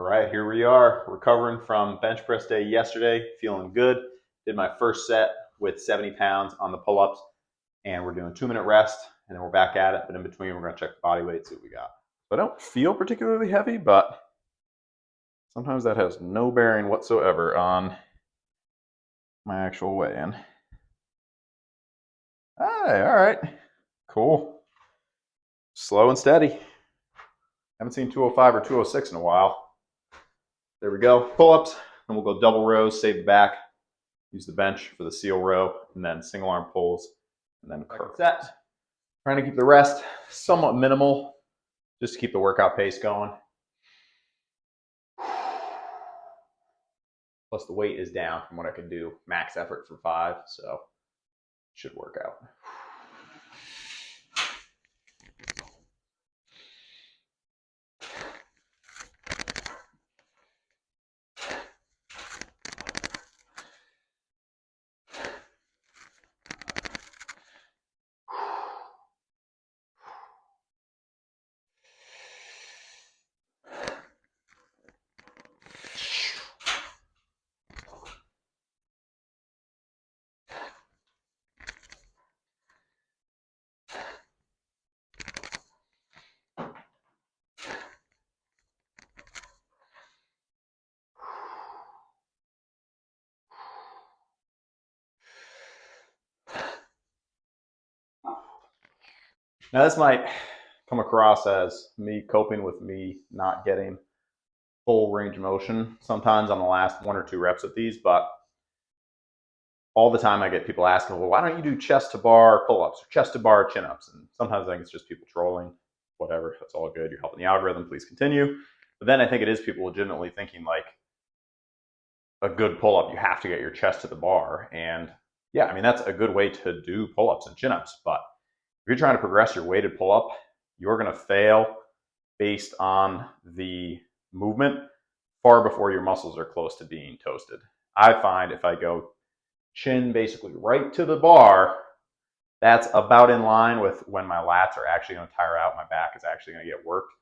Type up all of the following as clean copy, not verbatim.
All right, here we are, recovering from bench press day yesterday, feeling good. Did my first set with 70 pounds on the pull-ups, and we're doing 2-minute rest, and then we're back at it. But in between, we're going to check the body weight, see what we got. So I don't feel particularly heavy, but sometimes that has no bearing whatsoever on my actual weigh-in. Hey, all right, cool. Slow and steady. Haven't seen 205 or 206 in a while. There we go. Pull-ups, then we'll go double rows, save the back, use the bench for the seal row, and then single arm pulls, and then curl set. Trying to keep the rest somewhat minimal, just to keep the workout pace going. Plus the weight is down from what I can do. Max effort for 5, so it should work out. Now this might come across as me coping with me not getting full range of motion sometimes on the last 1 or 2 reps of these, but all the time I get people asking, well, why don't you do chest to bar pull-ups or chest to bar chin-ups? And sometimes I think it's just people trolling, whatever, that's all good. You're helping the algorithm, please continue. But then I think it is people legitimately thinking like a good pull-up, you have to get your chest to the bar. And yeah, I mean, that's a good way to do pull-ups and chin-ups, but if you're trying to progress your weighted pull-up, you're going to fail based on the movement far before your muscles are close to being toasted. I find if I go chin basically right to the bar, that's about in line with when my lats are actually going to tire out, my back is actually going to get worked.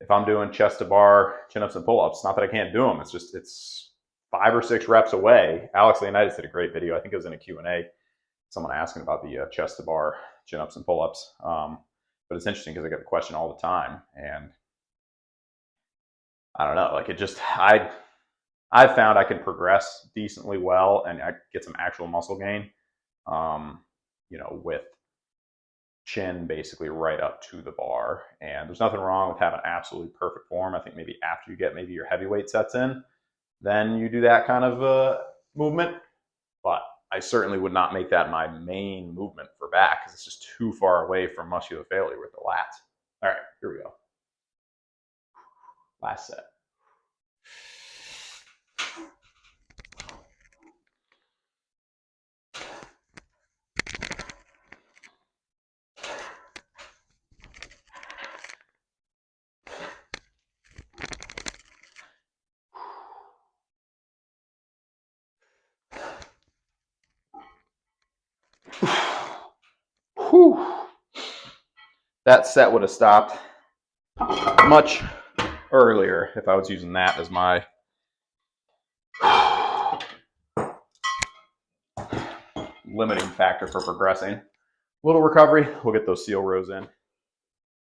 If I'm doing chest to bar, chin-ups and pull-ups, not that I can't do them, it's just, it's 5 or 6 reps away. Alex Leonidas did a great video, I think it was in a Q&A, someone asking about the chest to bar, chin-ups and pull-ups. But it's interesting because I get the question all the time, and I don't know, like it just, I've found I can progress decently well and I get some actual muscle gain, you know, with chin basically right up to the bar. And there's nothing wrong with having absolutely perfect form. I think maybe after you get maybe your heavyweight sets in, then you do that kind of movement. But I certainly would not make that my main movement for back because it's just too far away from muscular failure with the lats. All right, here we go. Last set. Whew. That set would have stopped much earlier if I was using that as my limiting factor for progressing. A little recovery, we'll get those seal rows in.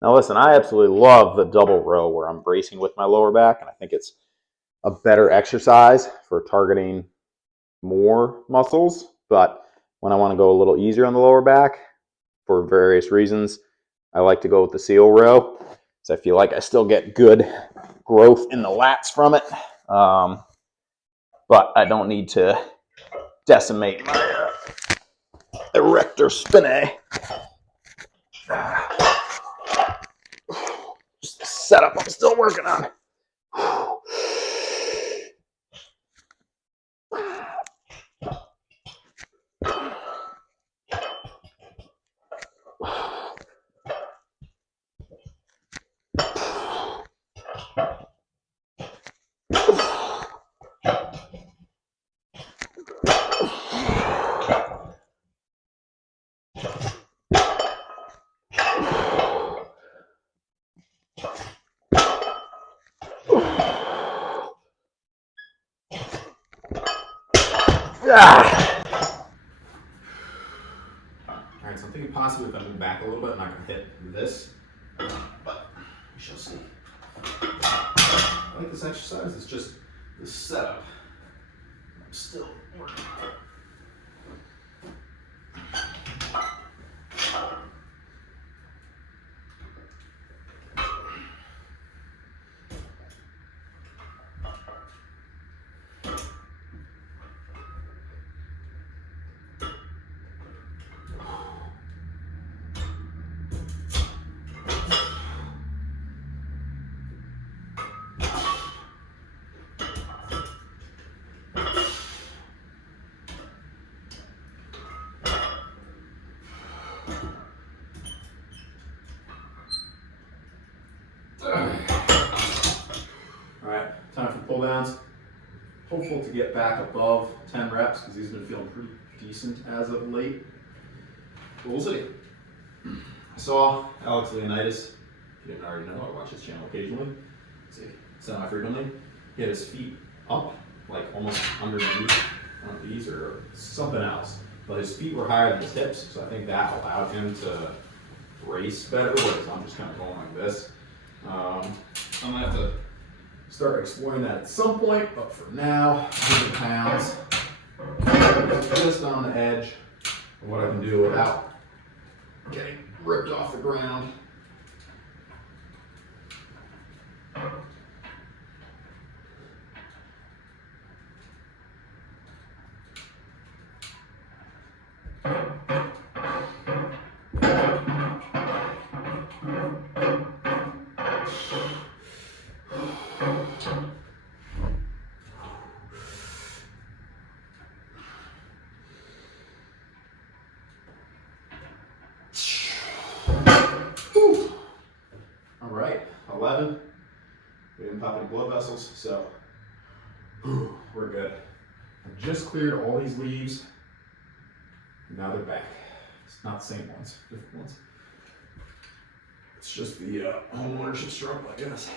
Now listen, I absolutely love the double row where I'm bracing with my lower back, and I think it's a better exercise for targeting more muscles. But when I want to go a little easier on the lower back, for various reasons, I like to go with the seal row, so I feel like I still get good growth in the lats from it, but I don't need to decimate my erector spinae. Just the setup I'm still working on. Ah. All right, so I'm thinking possibly if I move back a little bit, I'm not going to hit this, but we shall see. I like this exercise. It's just the setup. I'm still working on it. Alright, time for pull downs. Hopeful to get back above 10 reps because he's been feeling pretty decent as of late. But we'll see. I saw Alex Leonidas. If you didn't already know, I watch his channel occasionally. Let's see, semi-frequently. He had his feet up, like almost underneath one of these or something else. But his feet were higher than his hips, so I think that allowed him to brace better, whereas I'm just kind of going like this. I'm gonna have to start exploring that at some point, but for now, 100 pounds, just on the edge of what I can do without getting ripped off the ground. All right, 11. We didn't pop any blood vessels, so we're good. I just cleared all these leaves. Now they're back. It's not the same ones, different ones. It's just the home ownership struggle, I guess.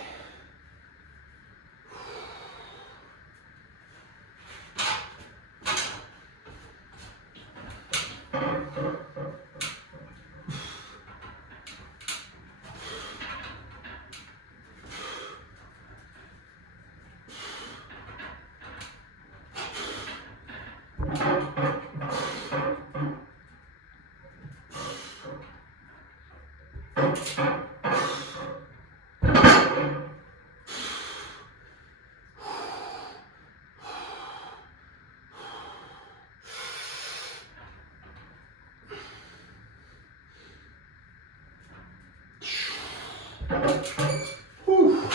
Whew.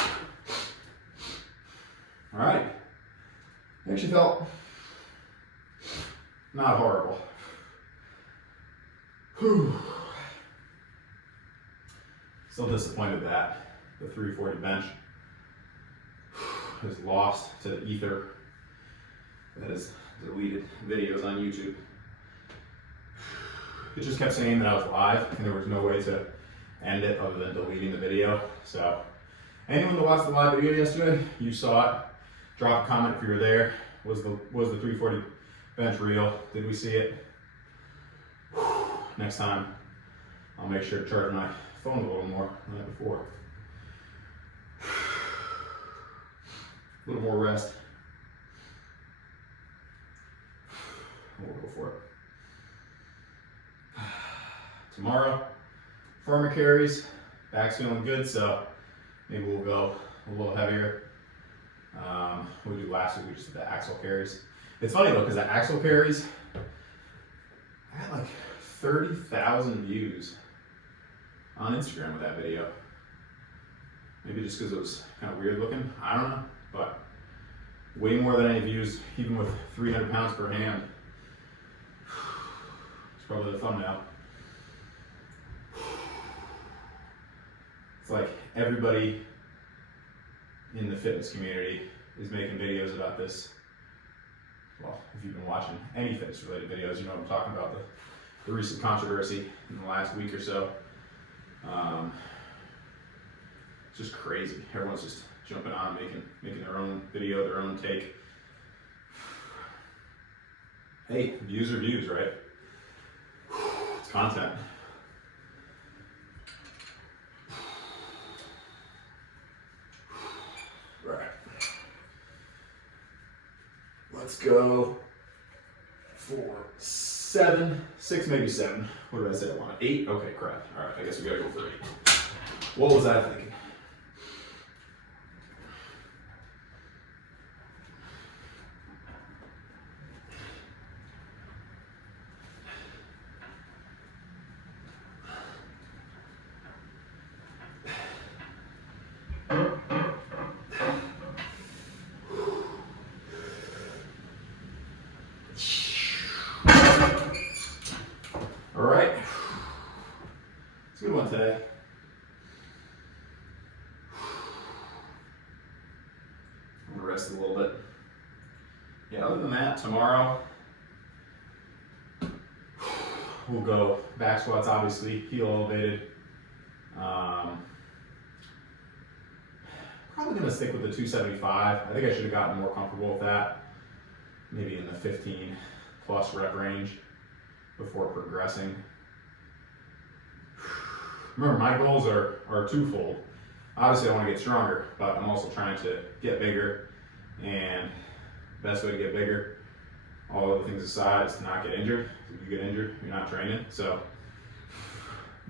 All right. Actually felt not horrible. Whew. Still disappointed that the 340 bench is lost to the ether that has deleted videos on YouTube. It just kept saying that I was live and there was no way to end it other than deleting the video. So anyone that watched the live video yesterday, you saw it. Drop a comment if you were there. Was the 340 bench real? Did we see it? Next time, I'll make sure to charge my phone a little more than that before. A little more rest. We'll go for it. Tomorrow, farmer carries. Back's feeling good, so maybe we'll go a little heavier. We do last week, we just did the axle carries. It's funny though, because the axle carries, I had like 30,000 views on Instagram with that video. Maybe just because it was kind of weird looking, I don't know, but way more than any views, even with 300 pounds per hand. It's probably the thumbnail. It's like everybody in the fitness community is making videos about this. Well, if you've been watching any fitness related videos, you know what I'm talking about, the recent controversy in the last week or so. It's just crazy. Everyone's just jumping on, making their own video, their own take. Hey, views are views, right? It's content. Right. Let's go for 7, 6, maybe 7. What did I say I wanted? 8? Okay, crap. All right, I guess we gotta go for 8. What was I thinking? All right. It's a good one today. I'm gonna rest a little bit. Yeah, other than that, tomorrow we'll go back squats, obviously, heel elevated. Probably gonna stick with the 275. I think I should have gotten more comfortable with that. Maybe in the 15 plus rep range before progressing. Remember, my goals are twofold. Obviously, I want to get stronger, but I'm also trying to get bigger. And the best way to get bigger, all other things aside, is to not get injured. If you get injured, you're not training. So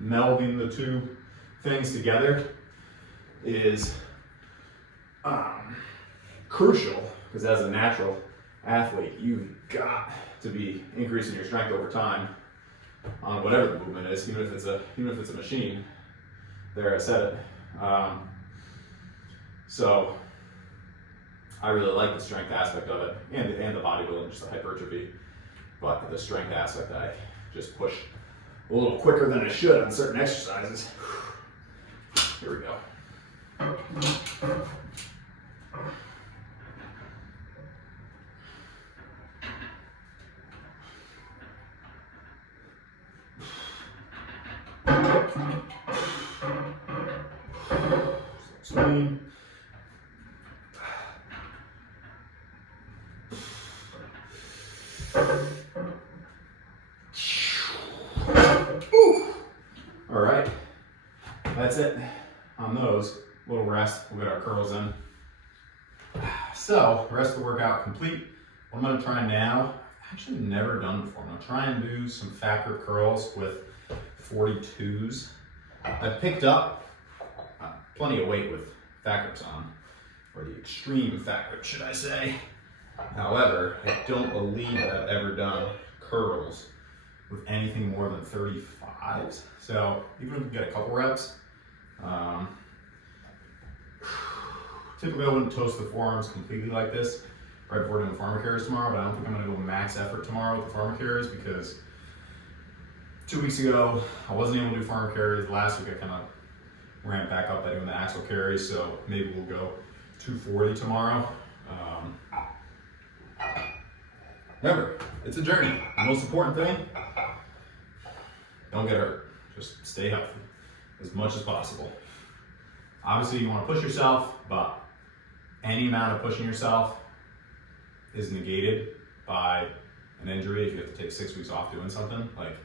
melding the two things together is crucial, because as a natural athlete, you've got to be increasing your strength over time on whatever the movement is, even if it's a machine. There, I said it. So I really like the strength aspect of it, and the bodybuilding, just the hypertrophy. But the strength aspect, I just push a little quicker than I should on certain exercises. Here we go. Swing. All right, that's it on those. Little rest, we'll get our curls in. So, rest of the workout complete. What I'm gonna try now, I've actually never done before. I'm gonna try and do some fat grip curls with 42s. I picked up plenty of weight with fat grips on, or the extreme fat grip, should I say. However, I don't believe that I've ever done curls with anything more than 35s. So even if we get a couple reps, typically I wouldn't toast the forearms completely like this right before doing the farmer carries tomorrow, but I don't think I'm gonna go max effort tomorrow with the farmer carries, because 2 weeks ago, I wasn't able to do farmer carries. Last week I kind of ramped back up by doing the axle carries, so maybe we'll go 240 tomorrow. Remember, it's a journey. The most important thing, don't get hurt. Just stay healthy as much as possible. Obviously, you want to push yourself, but any amount of pushing yourself is negated by an injury. If you have to take 6 weeks off doing something, like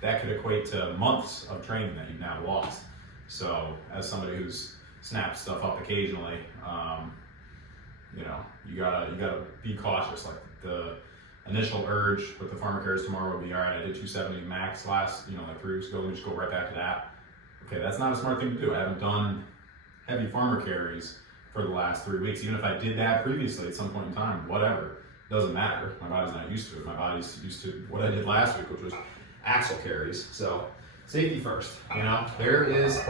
that could equate to months of training that you've now lost. So, as somebody who's snapped stuff up occasionally, you gotta be cautious. Like the initial urge with the farmer carries tomorrow would be, all right, I did 270 max last, like 3 weeks ago. Let me just go right back to that. Okay, that's not a smart thing to do. I haven't done heavy farmer carries for the last 3 weeks. Even if I did that previously at some point in time, whatever, doesn't matter. My body's not used to it. My body's used to what I did last week, which was axle carries. So safety first. There is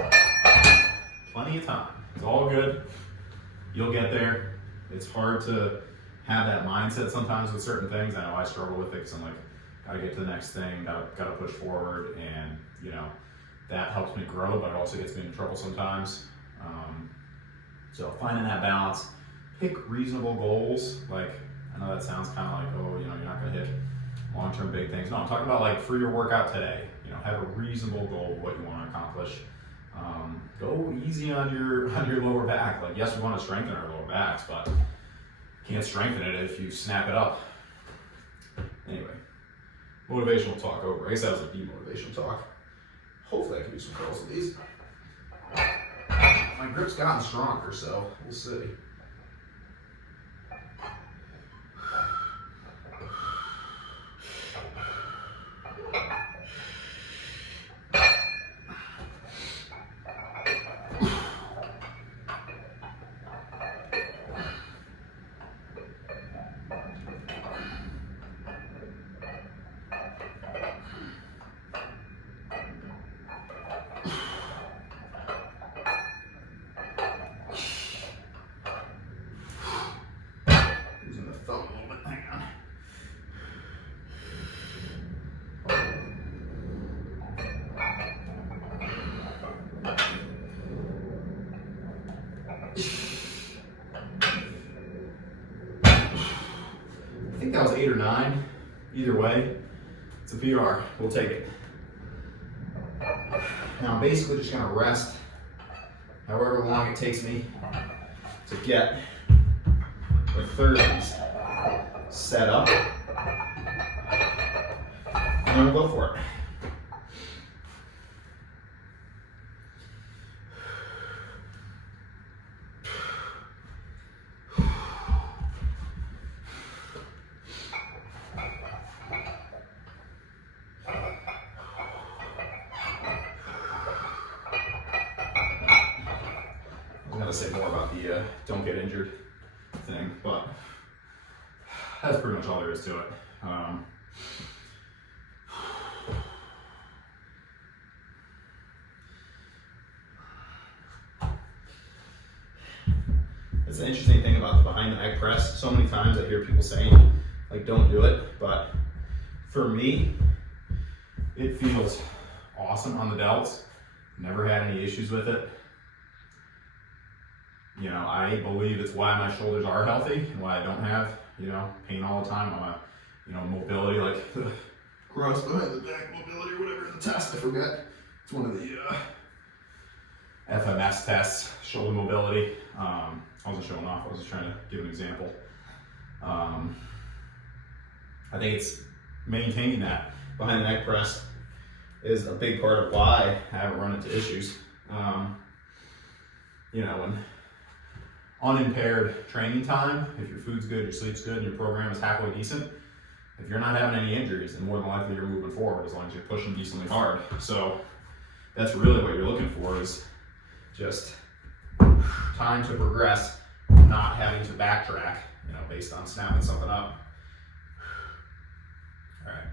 plenty of time. It's all good. You'll get there. It's hard to have that mindset sometimes with certain things. I know I struggle with it because I'm like, gotta get to the next thing, gotta push forward, and that helps me grow, but it also gets me into trouble sometimes. So finding that balance, pick reasonable goals. Like, I know that sounds kind of like, oh, you're not gonna hit long-term big things. No, I'm talking about like for your workout today, have a reasonable goal of what you want to accomplish. Go easy on your lower back. Like, yes, we want to strengthen our lower backs, but can't strengthen it if you snap it up. Anyway, motivational talk over. I guess that was a demotivational talk. Hopefully I can do some curls with these. My grip's gotten stronger, so we'll see. I think that was 8 or 9. Either way, it's a PR. We'll take it. Now I'm basically just gonna rest however long it takes me to get the 30s set up. And then we'll go for it. I'm gonna say more about the don't get injured thing, but that's pretty much all there is to it. It's an interesting thing about the behind the neck press. So many times I hear people saying, like, don't do it, but for me, it feels awesome on the delts. Never had any issues with it. You know, I believe it's why my shoulders are healthy and why I don't have, you know, pain all the time. I'm a, you know, mobility, like cross behind the back mobility or whatever the test, I forget. It's one of the FMS tests, shoulder mobility. I wasn't showing off, I was just trying to give an example. I think it's maintaining that behind the neck press is a big part of why I haven't run into issues. You know, when unimpaired training time, if your food's good, your sleep's good, and your program is halfway decent, if you're not having any injuries, then more than likely you're moving forward as long as you're pushing decently hard. So that's really what you're looking for, is just time to progress, not having to backtrack, you know, based on snapping something up. All right.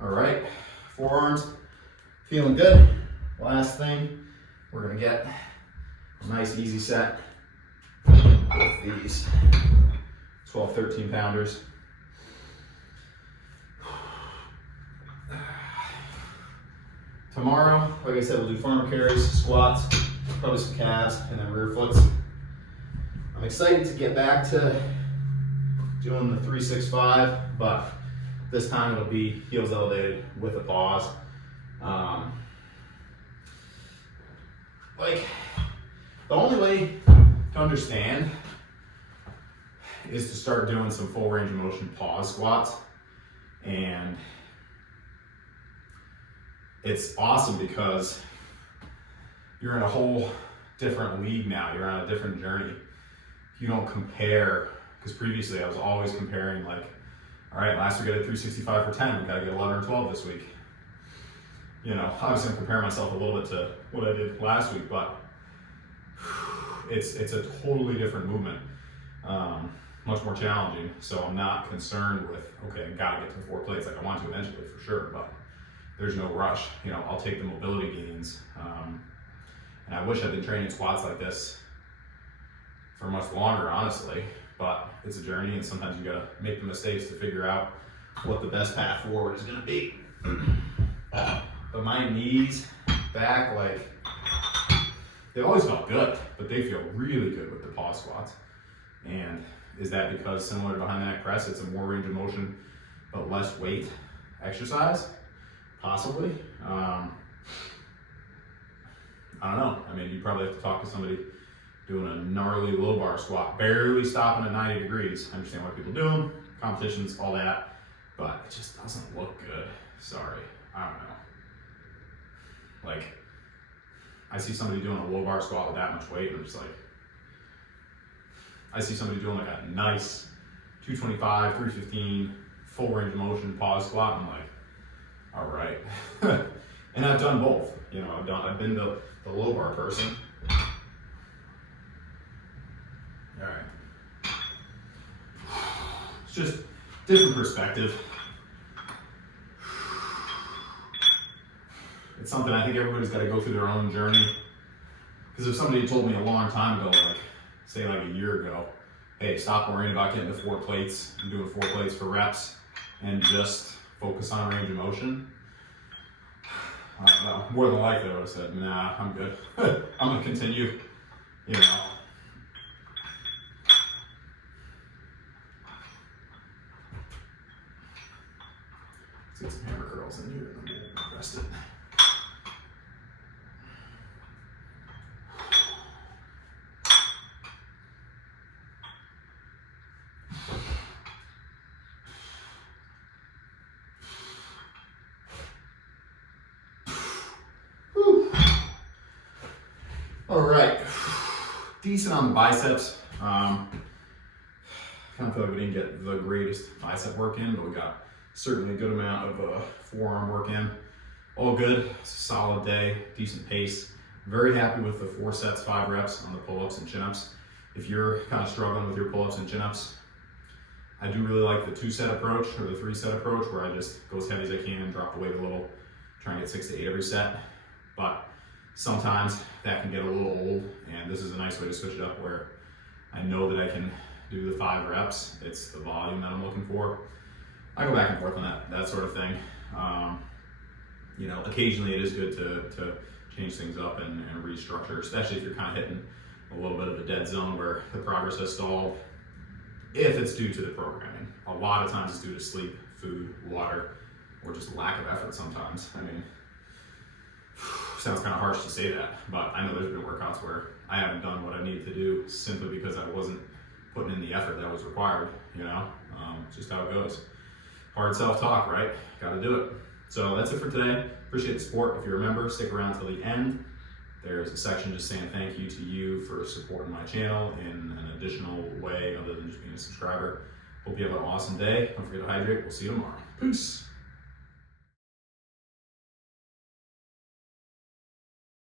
All right, forearms feeling good. Last thing, we're gonna get a nice easy set with these 12, 13 pounders. Tomorrow, like I said, we'll do farmer carries, squats, probably some calves, and then rear flips. I'm excited to get back to doing the 3-6-5, but this time it'll be heels elevated with a pause. Like, the only way to understand is to start doing some full range of motion pause squats. And it's awesome because you're in a whole different league now. You're on a different journey. You don't compare, because previously I was always comparing, like, all right, last week I did 365 for 10, we gotta get 11 or 12 this week. You know, obviously I'm comparing myself a little bit to what I did last week, but it's a totally different movement, much more challenging. So I'm not concerned with, okay, I gotta get to 4 plates, like I want to eventually for sure, but there's no rush. You know, I'll take the mobility gains. And I wish I'd been training squats like this for much longer, honestly. But it's a journey, and sometimes you gotta make the mistakes to figure out what the best path forward is gonna be. But my knees, back, like, they always felt good, but they feel really good with the pause squats. And is that because, similar to behind the neck press, it's a more range of motion but less weight exercise? Possibly. I don't know. I mean, you probably have to talk to somebody doing a gnarly low bar squat, barely stopping at 90 degrees. I understand what people do them, competitions, all that, but it just doesn't look good. Sorry, I don't know. Like, I see somebody doing a low bar squat with that much weight, and I'm just like, I see somebody doing like a nice 225, 315, full range of motion pause squat, and I'm like, all right. And I've done both. You know, I've been the low bar person. All right. It's just different perspective. It's something I think everybody's got to go through their own journey. Because if somebody had told me a long time ago, like, say like a year ago, hey, stop worrying about getting to 4 plates and doing 4 plates for reps and just focus on range of motion, I don't know, more than likely I would have said, nah, I'm good. I'm gonna continue, you know. Let's get some hammer curls in here and then we'll rest it. All right, decent on the biceps. Kind of feel like we didn't get the greatest bicep work in, but we got certainly a good amount of forearm work in. All good, solid day, decent pace. Very happy with the 4 sets, 5 reps on the pull-ups and chin-ups. If you're kind of struggling with your pull-ups and chin-ups, I do really like the 2-set approach or the 3-set approach, where I just go as heavy as I can, drop the weight a little, try and get 6 to 8 every set. But sometimes that can get a little old, and this is a nice way to switch it up where I know that I can do the 5 reps. It's the volume that I'm looking for. I go back and forth on that sort of thing. You know, occasionally it is good to change things up and restructure, especially if you're kind of hitting a little bit of a dead zone where the progress has stalled, if it's due to the programming. A lot of times it's due to sleep, food, water, or just lack of effort sometimes. I mean, sounds kind of harsh to say that, but I know there's been workouts where I haven't done what I needed to do simply because I wasn't putting in the effort that was required, you know? It's just how it goes. Hard self-talk, right? Gotta do it. So that's it for today. Appreciate the support. If you remember, stick around till the end. There's a section just saying thank you to you for supporting my channel in an additional way other than just being a subscriber. Hope you have an awesome day. Don't forget to hydrate. We'll see you tomorrow. Peace.